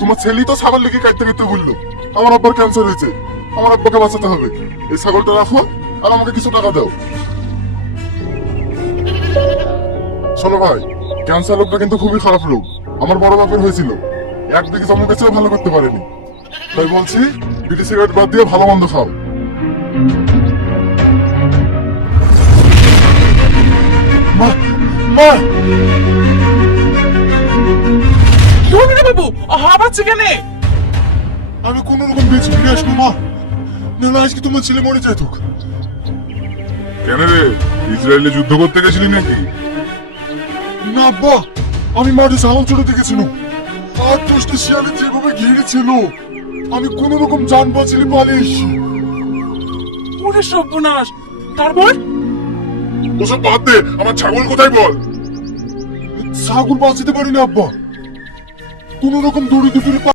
তোমার ছেলেই তো ছাগল লেগে কাটতে কাটতে বললো আমার আব্বার ক্যান্সার হয়েছে, আমার আব্বাকে বাঁচাতে হবে, এই ছাগলটা রাখো আর আমাকে কিছু টাকা দাও। শোনো ভাই, ক্যান্সার রোগটা কিন্তু খুবই খারাপ রোগ। আমার বড় বাপের হয়েছিল, একদিকে জমা কাছেও ভালো করতে পারেনি। তাই বলছি বিড়ি সিগারেট বাদ দিয়ে ভালো মন্দ খাও। মা, মা, কি হলো রে বাবু, হাঁপাচ্ছে কেন? আমি কোন রকম বেঁচে ফিরে আসবো মা, না আজকে তোমার ছেলে মরে যেত। কেন রে, ইসরায়েলে যুদ্ধ করতে গেছিলি নাকি? না আব্বা, আমি মাঠে ছাগল চড়াতে গেছিলাম, 8-10টা শিয়ালে যেভাবে ঘিরেছিল আমি কোন রকম যান বাঁচিয়ে পালিয়ে এসেছি। ওরে সর্বনাশ, তারপর? ওসব বাদ দে, আমার ছাগল কোথায় বল? ছাগল বাঁচাতে পারি না আব্বা, কোন রকম দড়ি দুপুরে